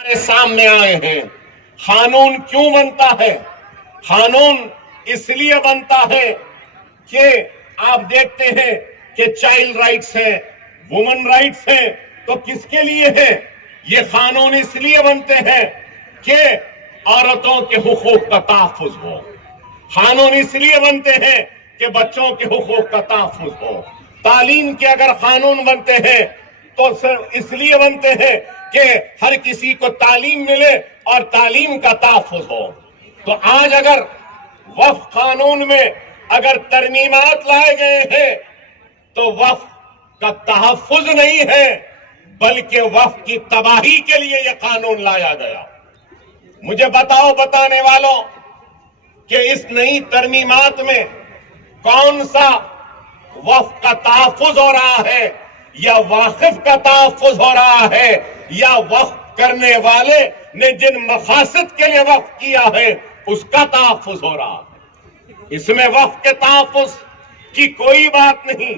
ہمارے سامنے آئے ہیں. قانون کیوں بنتا ہے؟ قانون اس لیے بنتا ہے کہ آپ دیکھتے ہیں کہ چائلڈ رائٹس ہیں، وومن رائٹس ہیں، تو کس کے لیے ہے؟ یہ قانون اس لیے بنتے ہیں کہ عورتوں کے حقوق کا تحفظ ہو. قانون اس لیے بنتے ہیں کہ بچوں کے حقوق کا تحفظ ہو. تعلیم کے اگر قانون بنتے ہیں تو صرف اس لیے بنتے ہیں کہ ہر کسی کو تعلیم ملے اور تعلیم کا تحفظ ہو. تو آج اگر وقف قانون میں اگر ترمیمات لائے گئے ہیں تو وقف کا تحفظ نہیں ہے بلکہ وقف کی تباہی کے لیے یہ قانون لایا گیا. مجھے بتاؤ بتانے والوں کہ اس نئی ترمیمات میں کون سا وقف کا تحفظ ہو رہا ہے یا واقف کا تحفظ ہو رہا ہے یا وقف کرنے والے نے جن مقاصد کے لیے وقف کیا ہے اس کا تحفظ ہو رہا ہے. اس میں وقف کے تحفظ کی کوئی بات نہیں.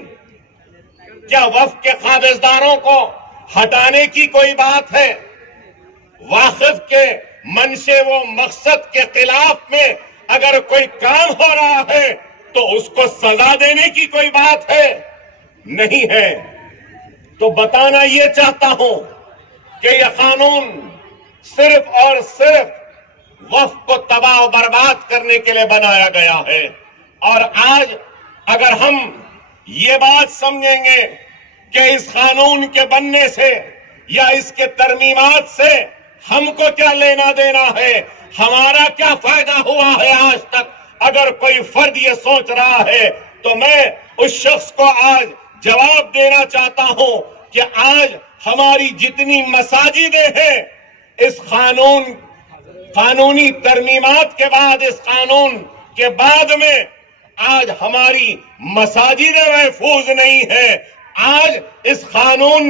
کیا وقف کے قابضداروں کو ہٹانے کی کوئی بات ہے؟ واقف کے منشے و مقصد کے خلاف میں اگر کوئی کام ہو رہا ہے تو اس کو سزا دینے کی کوئی بات ہے؟ نہیں ہے. تو بتانا یہ چاہتا ہوں کہ یہ قانون صرف اور صرف وقف کو تباہ و برباد کرنے کے لیے بنایا گیا ہے. اور آج اگر ہم یہ بات سمجھیں گے کہ اس قانون کے بننے سے یا اس کے ترمیمات سے ہم کو کیا لینا دینا ہے، ہمارا کیا فائدہ ہوا ہے آج تک، اگر کوئی فرد یہ سوچ رہا ہے تو میں اس شخص کو آج جواب دینا چاہتا ہوں کہ آج ہماری جتنی مساجدیں ہیں اس قانونی ترمیمات کے بعد، اس قانون کے بعد میں آج ہماری مساجدیں محفوظ نہیں ہیں. آج اس قانون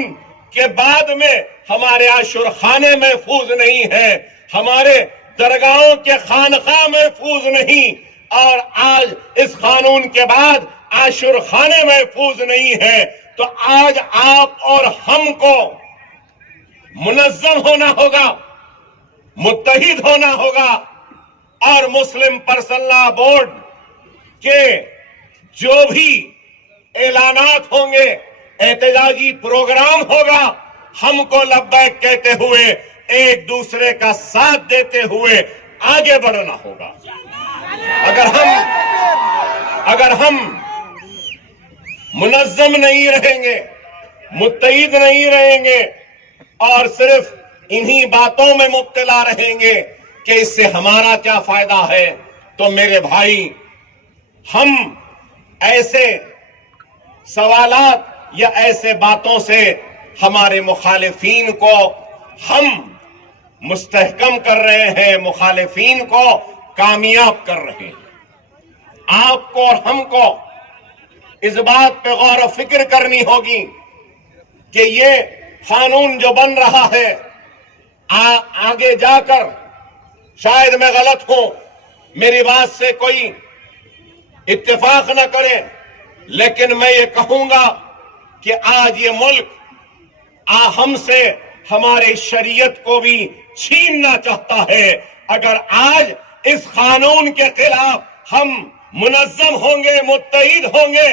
کے بعد میں ہمارے عاشور خانے محفوظ نہیں ہیں، ہمارے درگاہوں کے خانقاہ محفوظ نہیں، اور آج اس قانون کے بعد عاشور خانے محفوظ نہیں ہیں. تو آج آپ اور ہم کو منظم ہونا ہوگا، متحد ہونا ہوگا، اور مسلم پرسنل لا بورڈ کے جو بھی اعلانات ہوں گے، احتجاجی پروگرام ہوگا، ہم کو لبیک کہتے ہوئے ایک دوسرے کا ساتھ دیتے ہوئے آگے بڑھنا ہوگا. اگر ہم منظم نہیں رہیں گے، متحد نہیں رہیں گے اور صرف انہی باتوں میں مبتلا رہیں گے کہ اس سے ہمارا کیا فائدہ ہے، تو میرے بھائی ہم ایسے سوالات یا ایسے باتوں سے ہمارے مخالفین کو ہم مستحکم کر رہے ہیں، مخالفین کو کامیاب کر رہے ہیں. آپ کو اور ہم کو اس بات پہ غور و فکر کرنی ہوگی کہ یہ قانون جو بن رہا ہے آگے جا کر، شاید میں غلط ہوں، میری بات سے کوئی اتفاق نہ کرے، لیکن میں یہ کہوں گا کہ آج یہ ملک ہم سے ہمارے شریعت کو بھی چھیننا چاہتا ہے. اگر آج اس قانون کے خلاف ہم منظم ہوں گے، متحد ہوں گے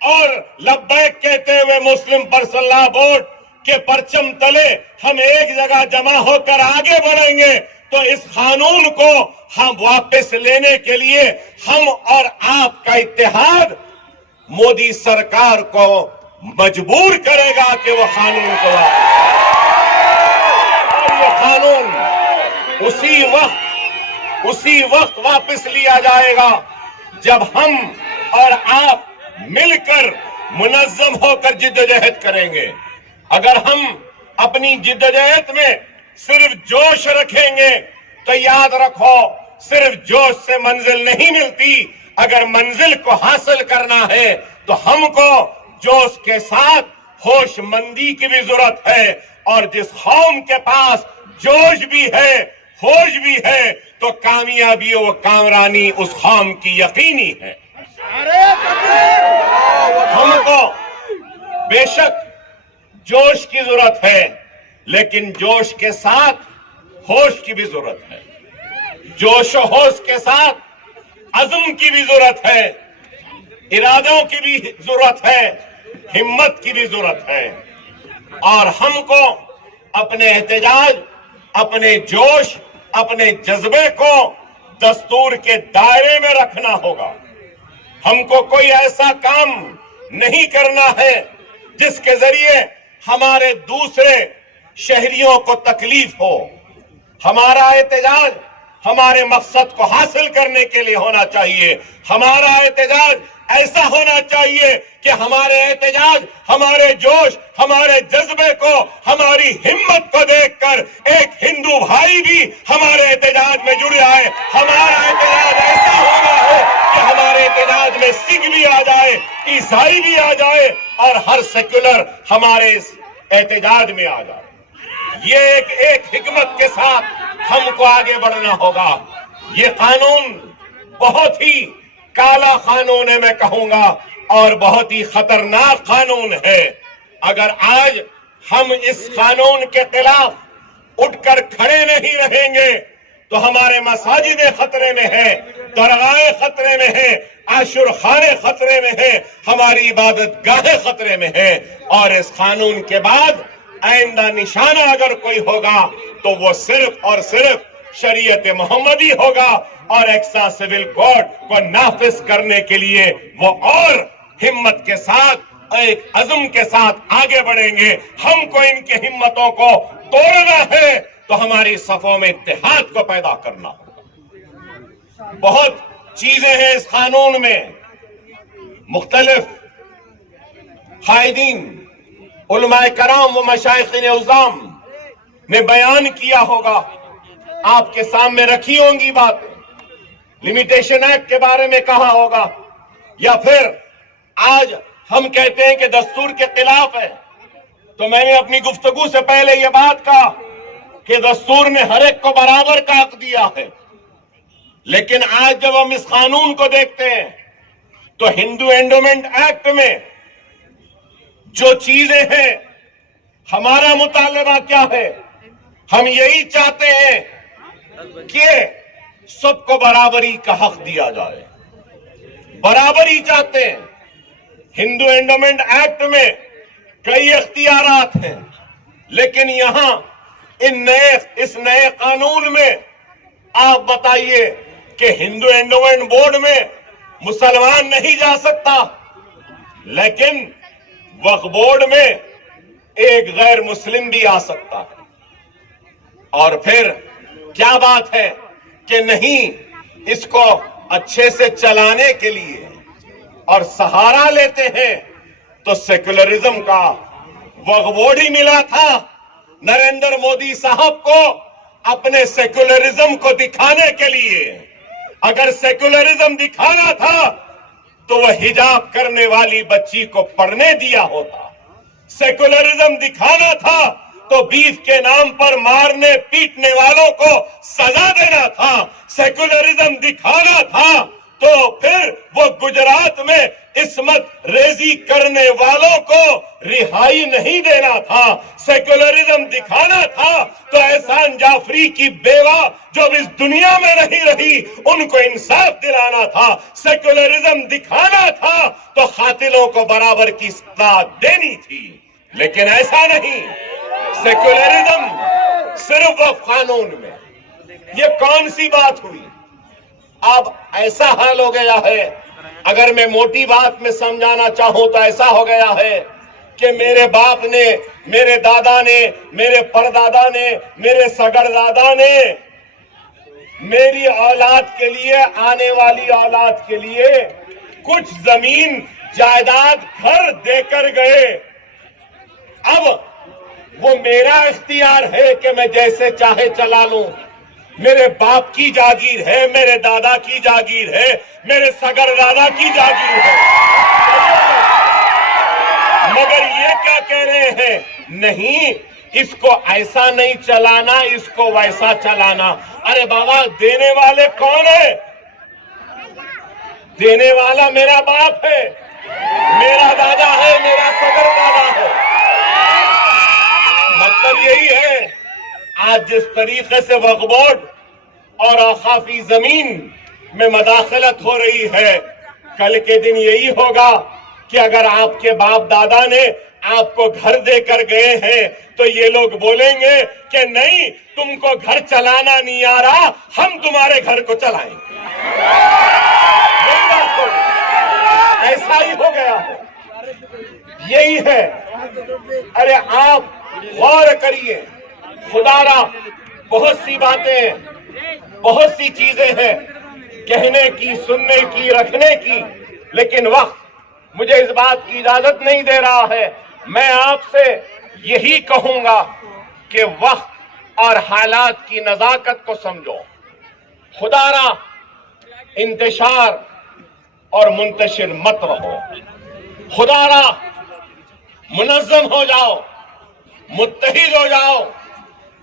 اور لبیک کہتے ہوئے مسلم پرسنل لا بورڈ کے پرچم تلے ہم ایک جگہ جمع ہو کر آگے بڑھیں گے تو اس قانون کو ہم واپس لینے کے لیے ہم اور آپ کا اتحاد مودی سرکار کو مجبور کرے گا کہ وہ قانون کو اور یہ قانون اسی وقت واپس لیا جائے گا جب ہم اور آپ مل کر منظم ہو کر جدوجہد کریں گے. اگر ہم اپنی جدوجہد میں صرف جوش رکھیں گے تو یاد رکھو صرف جوش سے منزل نہیں ملتی. اگر منزل کو حاصل کرنا ہے تو ہم کو جوش کے ساتھ ہوش مندی کی بھی ضرورت ہے، اور جس قوم کے پاس جوش بھی ہے، ہوش بھی ہے، تو کامیابی و کامرانی اس قوم کی یقینی ہے. ہم کو بے شک جوش کی ضرورت ہے، لیکن جوش کے ساتھ ہوش کی بھی ضرورت ہے، جوش و ہوش کے ساتھ عزم کی بھی ضرورت ہے، ارادوں کی بھی ضرورت ہے، ہمت کی بھی ضرورت ہے، اور ہم کو اپنے احتجاج، اپنے جوش، اپنے جذبے کو دستور کے دائرے میں رکھنا ہوگا۔ ہم کو کوئی ایسا کام نہیں کرنا ہے جس کے ذریعے ہمارے دوسرے شہریوں کو تکلیف ہو۔ ہمارا احتجاج ہمارے مقصد کو حاصل کرنے کے لیے ہونا چاہیے۔ ہمارا احتجاج ایسا ہونا چاہیے کہ ہمارے احتجاج، ہمارے جوش، ہمارے جذبے کو، ہماری ہمت کو دیکھ کر ایک ہندو بھائی بھی ہمارے احتجاج میں جڑ جائے۔ ہمارا احتجاج ایسا ہونا ہے کہ ہمارے احتجاج میں سکھ بھی آ جائے، عیسائی بھی آ جائے، اور ہر سیکولر ہمارے اس احتجاج میں آ جائے۔ یہ ایک حکمت کے ساتھ ہم کو آگے بڑھنا ہوگا۔ یہ قانون بہت ہی کالا قانون ہے، میں کہوں گا، اور بہت ہی خطرناک قانون ہے۔ اگر آج ہم اس قانون کے خلاف اٹھ کر کھڑے نہیں رہیں گے تو ہمارے مساجدیں خطرے میں ہیں، درگاہیں خطرے میں ہیں، عاشور خانے خطرے میں ہیں، ہماری عبادت گاہیں خطرے میں ہیں، اور اس قانون کے بعد آئندہ نشانہ اگر کوئی ہوگا تو وہ صرف اور صرف شریعت محمدی ہوگا، اور ایکسا سول کوڈ کو نافذ کرنے کے لیے وہ اور ہمت کے ساتھ، ایک عزم کے ساتھ آگے بڑھیں گے۔ ہم کو ان کی ہمتوں کو توڑنا ہے تو ہماری صفوں میں اتحاد کو پیدا کرنا ہوگا۔ بہت چیزیں ہیں اس قانون میں، مختلف قائدین، علماء کرام و مشائخین عظام نے بیان کیا ہوگا، آپ کے سامنے رکھی ہوں گی باتیں۔ لمیٹیشن ایکٹ کے بارے میں کہا ہوگا، یا پھر آج ہم کہتے ہیں کہ دستور کے خلاف ہے، تو میں نے اپنی گفتگو سے پہلے یہ بات کہا کہ دستور نے ہر ایک کو برابر کا حق دیا ہے، لیکن آج جب ہم اس قانون کو دیکھتے ہیں تو ہندو اینڈومنٹ ایکٹ میں جو چیزیں ہیں، ہمارا مطالبہ کیا ہے؟ ہم یہی چاہتے ہیں کہ سب کو برابری کا حق دیا جائے، برابری چاہتے ہیں۔ ہندو اینڈومنٹ ایکٹ میں کئی اختیارات ہیں، لیکن یہاں اس نئے قانون میں آپ بتائیے کہ ہندو اینڈومنٹ بورڈ میں مسلمان نہیں جا سکتا، لیکن وقف بورڈ میں ایک غیر مسلم بھی آ سکتا ہے۔ اور پھر کیا بات ہے کہ نہیں، اس کو اچھے سے چلانے کے لیے اور سہارا لیتے ہیں تو سیکولرزم کا وقف بورڈ ہی ملا تھا نریندر مودی صاحب کو اپنے سیکولرزم کو دکھانے کے لیے۔ اگر سیکولرزم دکھانا تھا تو وہ حجاب کرنے والی بچی کو پڑھنے دیا ہوتا۔ سیکولرزم دکھانا تھا تو بیف کے نام پر مارنے پیٹنے والوں کو سزا دینا تھا۔ سیکولرزم دکھانا تھا تو پھر وہ گجرات میں عصمت ریزی کرنے والوں کو رہائی نہیں دینا تھا۔ سیکولرزم دکھانا تھا تو احسان جعفری کی بیوہ جو اس دنیا میں نہیں رہی ان کو انصاف دلانا تھا۔ سیکولرزم دکھانا تھا تو قاتلوں کو برابر کی سزا دینی تھی، لیکن ایسا نہیں۔ سیکولرزم صرف وقف قانون میں، یہ کون سی بات ہوئی؟ اب ایسا حال ہو گیا ہے، اگر میں موٹی بات میں سمجھانا چاہوں تو ایسا ہو گیا ہے کہ میرے باپ نے، میرے دادا نے، میرے پردادا نے، میرے سگڑ دادا نے میری اولاد کے لیے، آنے والی اولاد کے لیے کچھ زمین جائیداد گھر دے کر گئے۔ اب وہ میرا اختیار ہے کہ میں جیسے چاہے چلا لوں۔ میرے باپ کی جاگیر ہے، میرے دادا کی جاگیر ہے، میرے سگڑ دادا کی جاگیر ہے، مگر یہ کیا کہہ رہے ہیں؟ نہیں، اس کو ایسا نہیں چلانا، اس کو ویسا چلانا۔ ارے بابا، دینے والے کون ہیں؟ دینے والا میرا باپ ہے، میرا دادا ہے، میرا سگڑ دادا ہے۔ مطلب یہی ہے آج جس طریقے سے وقف بورڈ اور اوقافی زمین میں مداخلت ہو رہی ہے، کل کے دن یہی ہوگا کہ اگر آپ کے باپ دادا نے آپ کو گھر دے کر گئے ہیں تو یہ لوگ بولیں گے کہ نہیں، تم کو گھر چلانا نہیں آ رہا، ہم تمہارے گھر کو چلائیں گے۔ یہی بات ہوگی، ایسا ہی ہو گیا ہے، یہی ہے۔ ارے آپ غور کریے، خدا را بہت سی باتیں، بہت سی چیزیں ہیں کہنے کی، سننے کی، رکھنے کی، لیکن وقت مجھے اس بات کی اجازت نہیں دے رہا ہے۔ میں آپ سے یہی کہوں گا کہ وقت اور حالات کی نزاکت کو سمجھو، خدا را انتشار اور منتشر مت رہو، خدا را منظم ہو جاؤ، متحد ہو جاؤ۔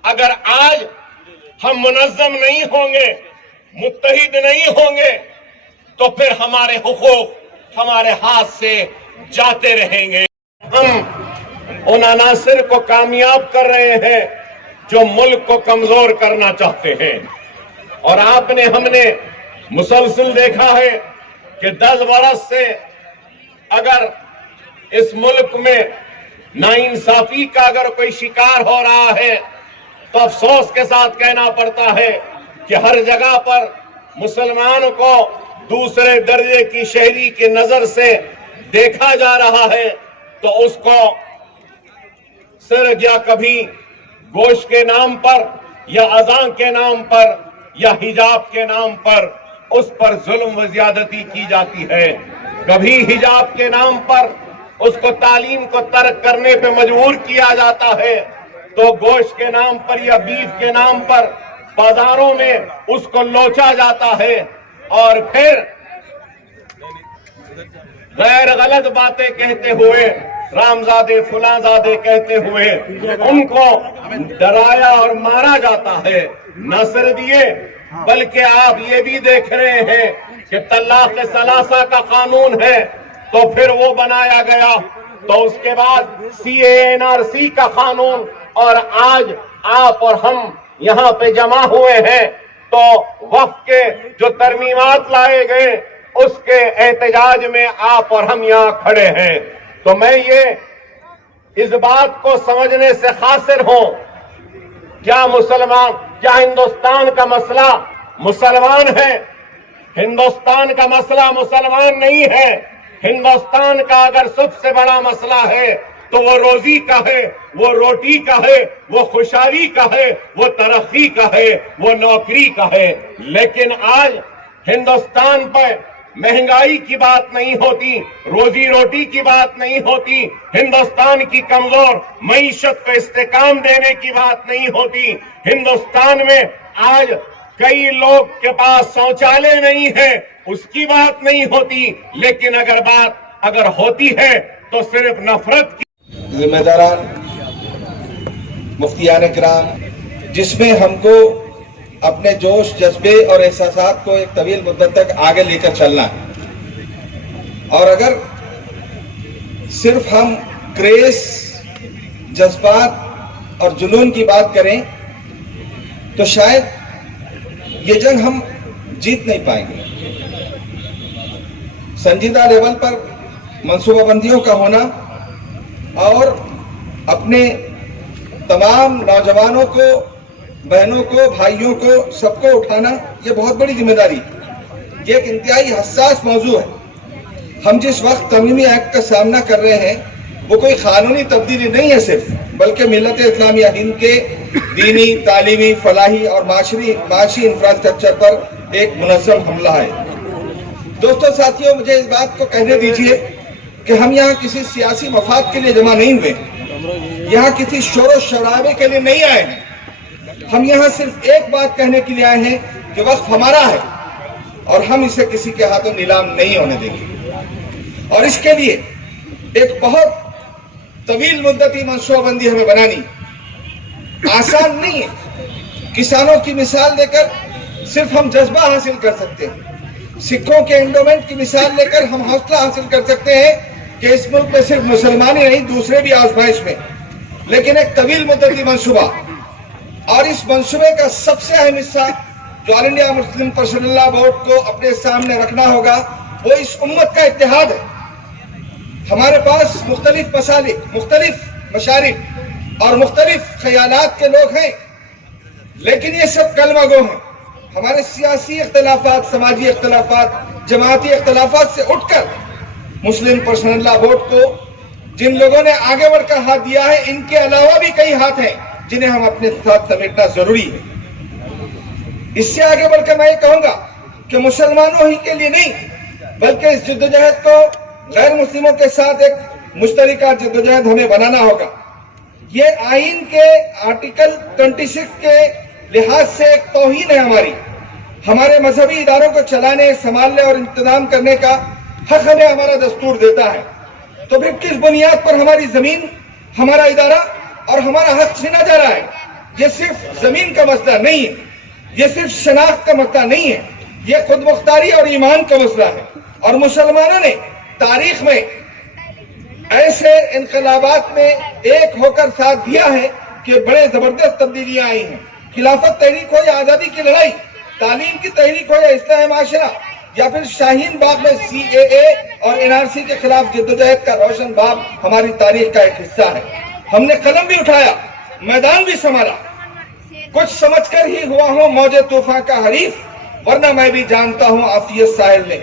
اگر آج ہم منظم نہیں ہوں گے، متحد نہیں ہوں گے، تو پھر ہمارے حقوق ہمارے ہاتھ سے جاتے رہیں گے۔ ہم ان عناصر کو کامیاب کر رہے ہیں جو ملک کو کمزور کرنا چاہتے ہیں، اور ہم نے مسلسل دیکھا ہے کہ 10 برس سے اگر اس ملک میں ناانصافی کا اگر کوئی شکار ہو رہا ہے تو افسوس کے ساتھ کہنا پڑتا ہے کہ ہر جگہ پر مسلمان کو دوسرے درجے کی شہری کی نظر سے دیکھا جا رہا ہے، تو اس کو صرف یا کبھی گوشت کے نام پر یا اذان کے نام پر یا حجاب کے نام پر اس پر ظلم و زیادتی کی جاتی ہے، کبھی حجاب کے نام پر اس کو تعلیم کو ترک کرنے پہ مجبور کیا جاتا ہے، تو گوشت کے نام پر یا بیف کے نام پر بازاروں میں اس کو لوچا جاتا ہے، اور پھر غیر غلط باتیں کہتے ہوئے، رامزادے فلاں-زادے کہتے ہوئے ان کو ڈرایا اور مارا جاتا ہے۔ نہ صرف یہ بلکہ آپ یہ بھی دیکھ رہے ہیں کہ طلاق ثلاثہ کا قانون ہے تو پھر وہ بنایا گیا، تو اس کے بعد CANRC کا قانون، اور آج آپ اور ہم یہاں پہ جمع ہوئے ہیں تو وقف کے جو ترمیمات لائے گئے اس کے احتجاج میں آپ اور ہم یہاں کھڑے ہیں۔ تو میں یہ اس بات کو سمجھنے سے قاصر ہوں، کیا ہندوستان کا مسئلہ مسلمان ہے؟ ہندوستان کا مسئلہ مسلمان نہیں ہے۔ ہندوستان کا اگر سب سے بڑا مسئلہ ہے تو وہ روزی کا ہے، وہ روٹی کا ہے، وہ خوشحالی کا ہے، وہ ترقی کا ہے، وہ نوکری کا ہے۔ لیکن آج ہندوستان پر مہنگائی کی بات نہیں ہوتی، روزی روٹی کی بات نہیں ہوتی، ہندوستان کی کمزور معیشت کو استحکام دینے کی بات نہیں ہوتی۔ ہندوستان میں آج کئی لوگ کے پاس شوچالے نہیں ہے، اس کی بات نہیں ہوتی، لیکن اگر ہوتی ہے تو صرف نفرت کی۔ ذمہ داران، مفتیان کرام، جس میں ہم کو اپنے جوش جذبے اور احساسات کو ایک طویل مدت تک آگے لے کر چلنا ہے، اور اگر صرف ہم کریز، جذبات اور جنون کی بات کریں تو شاید یہ جنگ ہم جیت نہیں پائیں گے۔ سنجیدہ لیول پر منصوبہ بندیوں کا ہونا اور اپنے تمام نوجوانوں کو، بہنوں کو، بھائیوں کو، سب کو اٹھانا، یہ بہت بڑی ذمہ داری ہے۔ یہ ایک انتہائی حساس موضوع ہے۔ ہم جس وقت ترمیمی ایکٹ کا سامنا کر رہے ہیں وہ کوئی قانونی تبدیلی نہیں ہے صرف، بلکہ ملت اسلامیہ ہند کے دینی، تعلیمی، فلاحی اور معاشی انفراسٹرکچر پر ایک منظم حملہ ہے۔ دوستو، ساتھیوں، مجھے اس بات کو کہنے دیجئے کہ ہم یہاں کسی سیاسی مفاد کے لیے جمع نہیں ہوئے، یہاں کسی شور و شرابے کے لیے نہیں آئے ہیں۔ ہم یہاں صرف ایک بات کہنے کے لیے آئے ہیں کہ وقف ہمارا ہے اور ہم اسے کسی کے ہاتھوں نیلام نہیں ہونے دیں گے، اور اس کے لیے ایک بہت طویل مدتی منصوبہ بندی ہمیں بنانی آسان نہیں ہے۔ کسانوں کی مثال لے کر صرف ہم جذبہ حاصل کر سکتے ہیں، سکھوں کے انڈومنٹ کی مثال لے کر ہم حوصلہ حاصل کر سکتے ہیں کہ اس ملک میں صرف مسلمان ہی نہیں، دوسرے بھی آزمائش میں، لیکن ایک طویل مدتی منصوبہ اور اس منصوبے کا سب سے اہم حصہ جو آل انڈیا مسلم پرسنل لا بورڈ کو اپنے سامنے رکھنا ہوگا وہ اس امت کا اتحاد ہے. ہمارے پاس مختلف مسالک، مختلف مشارق اور مختلف خیالات کے لوگ ہیں، لیکن یہ سب کلمہ گو ہیں. ہمارے سیاسی اختلافات، سماجی اختلافات، جماعتی اختلافات سے اٹھ کر مسلم پرسنل لا بورڈ کو جن لوگوں نے آگے بڑھ کر ہاتھ دیا ہے، ان کے علاوہ بھی کئی ہاتھ ہیں جنہیں ہم اپنے ساتھ سمیٹنا ضروری ہے. اس سے آگے بڑھ کر میں یہ کہوں گا کہ مسلمانوں ہی کے لیے نہیں بلکہ اس جدوجہد کو غیر مسلموں کے ساتھ ایک مشترکہ جدوجہد ہمیں بنانا ہوگا. یہ آئین کے آرٹیکل 26 کے لحاظ سے ایک توہین ہے. ہمارے مذہبی اداروں کو چلانے، سنبھالنے اور انتظام کرنے کا حق ہمیں ہمارا دستور دیتا ہے. تو پھر کس بنیاد پر ہماری زمین، ہمارا ادارہ اور ہمارا حق چھینا جا رہا ہے؟ یہ صرف زمین کا مسئلہ نہیں ہے، یہ صرف شناخت کا مسئلہ نہیں ہے، یہ خود مختاری اور ایمان کا مسئلہ ہے. اور مسلمانوں نے تاریخ میں ایسے انقلابات میں ایک ہو کر ساتھ دیا ہے کہ بڑے زبردست تبدیلیاں آئی ہیں. خلافت تحریک ہو یا آزادی کی لڑائی، تعلیم کی تحریک ہو یا اصلاح معاشرہ، یا پھر شاہین باغ میں CAA اور NRC کے خلاف جدوجہد کا روشن باب ہماری تاریخ کا ایک حصہ ہے. ہم نے قلم بھی اٹھایا، میدان بھی سنبھالا. کچھ سمجھ کر ہی ہوا ہوں موج طوفان کا حریف، ورنہ میں بھی جانتا ہوں عافیت ساحل میں.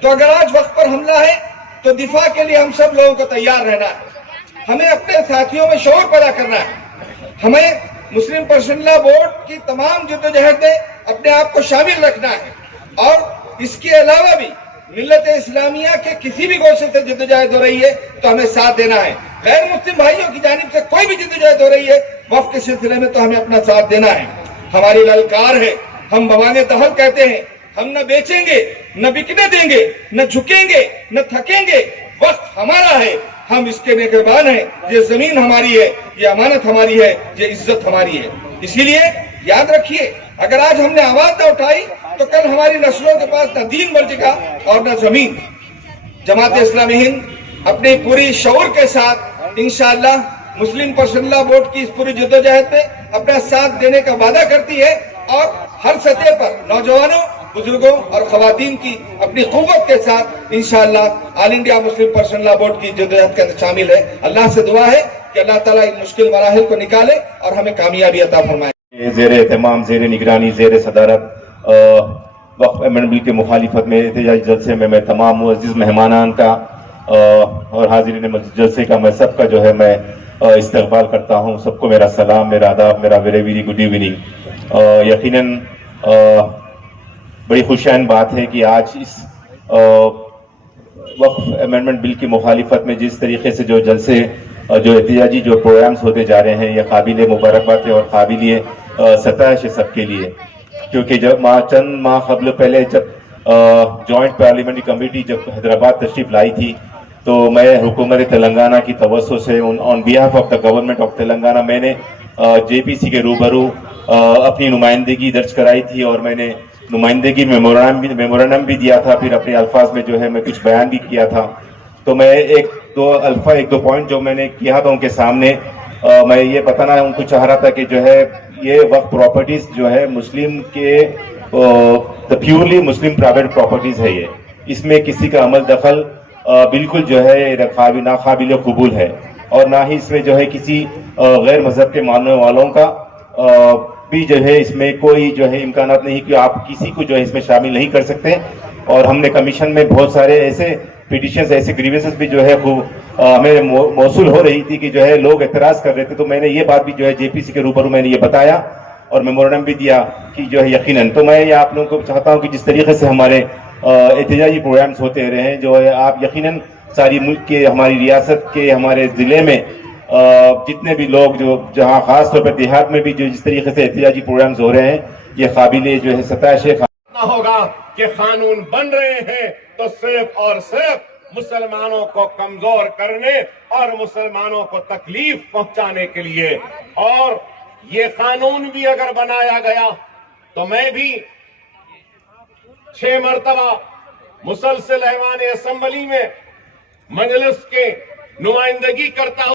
تو اگر آج وقت پر حملہ ہے تو دفاع کے لیے ہم سب لوگوں کو تیار رہنا ہے. ہمیں اپنے ساتھیوں میں شعور پیدا کرنا ہے. ہمیں مسلم پرسنل لا بورڈ کی تمام جدوجہد میں اپنے آپ کو شامل رکھنا ہے. اور اس کے علاوہ بھی ملت اسلامیہ کے کسی بھی گوشے سے جدوجہد ہو رہی ہے تو ہمیں ساتھ دینا ہے. غیر مسلم بھائیوں کی جانب سے کوئی بھی جدوجہد ہو رہی ہے وقف کے سلسلے میں تو ہمیں اپنا ساتھ دینا ہے. ہماری للکار ہے، ہم بوانے دہل کہتے ہیں. ہم نہ بیچیں گے، نہ بکنے دیں گے، نہ جھکیں گے، نہ تھکیں گے. وقت ہمارا ہے، ہم اس کے نگہبان ہیں. یہ زمین ہماری ہے، یہ امانت ہماری ہے، یہ عزت ہماری ہے. اسی لیے یاد رکھیے، اگر آج ہم نے آواز نہ اٹھائی تو کل ہماری نسلوں کے پاس نہ دین بڑھ جگہ اور نہ زمین. جماعت اسلامی ہند اپنی پوری شعور کے ساتھ انشاءاللہ مسلم پرسنل لا بورڈ کی اس پوری جدوجہد میں اپنا ساتھ دینے کا وعدہ کرتی ہے. اور ہر سطح پر نوجوانوں، بزرگوں اور خواتین کی اپنی قوت کے ساتھ انشاءاللہ آل انڈیا مسلم پرسنل لا بورڈ کی جدوجہد کے اندر شامل ہے. اللہ سے دعا ہے کہ اللہ تعالیٰ ان مشکل مراحل کو نکالے اور ہمیں کامیابی عطا فرمائے. زیر اہتمام، زیر نگرانی، زیر صدارت وقف امنڈ بل کے مخالفت میں احتجاجی جلسے میں تمام معزز مہمانان کا اور حاضرین جلسے کا میں سب کا جو ہے میں استقبال کرتا ہوں. سب کو میرا سلام، میرا آداب، میرا ویری ویری گڈ ایوننگ. یقیناً بڑی خوشیان بات ہے کہ آج اس وقف امینڈمنٹ بل کی مخالفت میں جس طریقے سے جو جلسے، جو احتجاجی جو پروگرامز ہوتے جا رہے ہیں، یہ قابل مبارکباد ہے اور قابل ستائش ہے سب کے لیے. کیونکہ جب چند ماہ قبل پہلے جب جوائنٹ پارلیمنٹری کمیٹی جب حیدرآباد تشریف لائی تھی تو میں حکومت تلنگانہ کی توسط سے on behalf of the government of Telangana میں نے JPC کے روبرو اپنی نمائندگی درج کرائی تھی اور میں نے نمائندگی میمورنڈم بھی دیا تھا. پھر اپنے الفاظ میں جو ہے میں کچھ بیان بھی کیا تھا. تو میں ایک دو پوائنٹ جو میں نے کیا تھا ان کے سامنے، میں یہ بتانا ان کو چاہ رہا تھا کہ جو ہے یہ وقف پراپرٹیز جو ہے مسلم کے پیورلی مسلم پرائیویٹ پراپرٹیز ہے. یہ اس میں کسی کا عمل دخل بالکل جو ہے ناقابل قبول ہے، اور نہ ہی اس میں جو ہے کسی غیر مذہب کے ماننے والوں کا بھی جو ہے اس میں کوئی جو ہے امکانات نہیں کہ آپ کسی کو جو ہے اس میں شامل نہیں کر سکتے. اور ہم نے کمیشن میں بہت سارے ایسے پیٹیشنز، ایسے گریوینسز بھی جو ہے ہمیں موصول ہو رہی تھی کہ جو ہے لوگ اعتراض کر رہے تھے. تو میں نے یہ بات بھی جو ہے JPC کے روبرو میں نے یہ بتایا اور میمورنڈم بھی دیا کہ جو ہے یقیناً. تو میں یہ آپ لوگوں کو چاہتا ہوں کہ جس طریقے سے ہمارے احتجاجی پروگرامز ہوتے رہے ہیں، جو ہے آپ یقیناً ساری ملک کے، ہماری ریاست کے، ہمارے ضلع میں جتنے بھی لوگ جو جہاں خاص طور پر دیہات میں بھی جو جس طریقے سے احتجاجی پروگرامز ہو رہے ہیں، یہ قابل جو ہے ستائش ہے. ہوگا کہ قانون بن رہے ہیں تو صرف اور صرف مسلمانوں کو کمزور کرنے اور مسلمانوں کو تکلیف پہنچانے کے لیے. اور یہ قانون بھی اگر بنایا گیا تو میں بھی 6 مرتبہ مسلسل ایوان اسمبلی میں مجلس کے نمائندگی کرتا ہوں.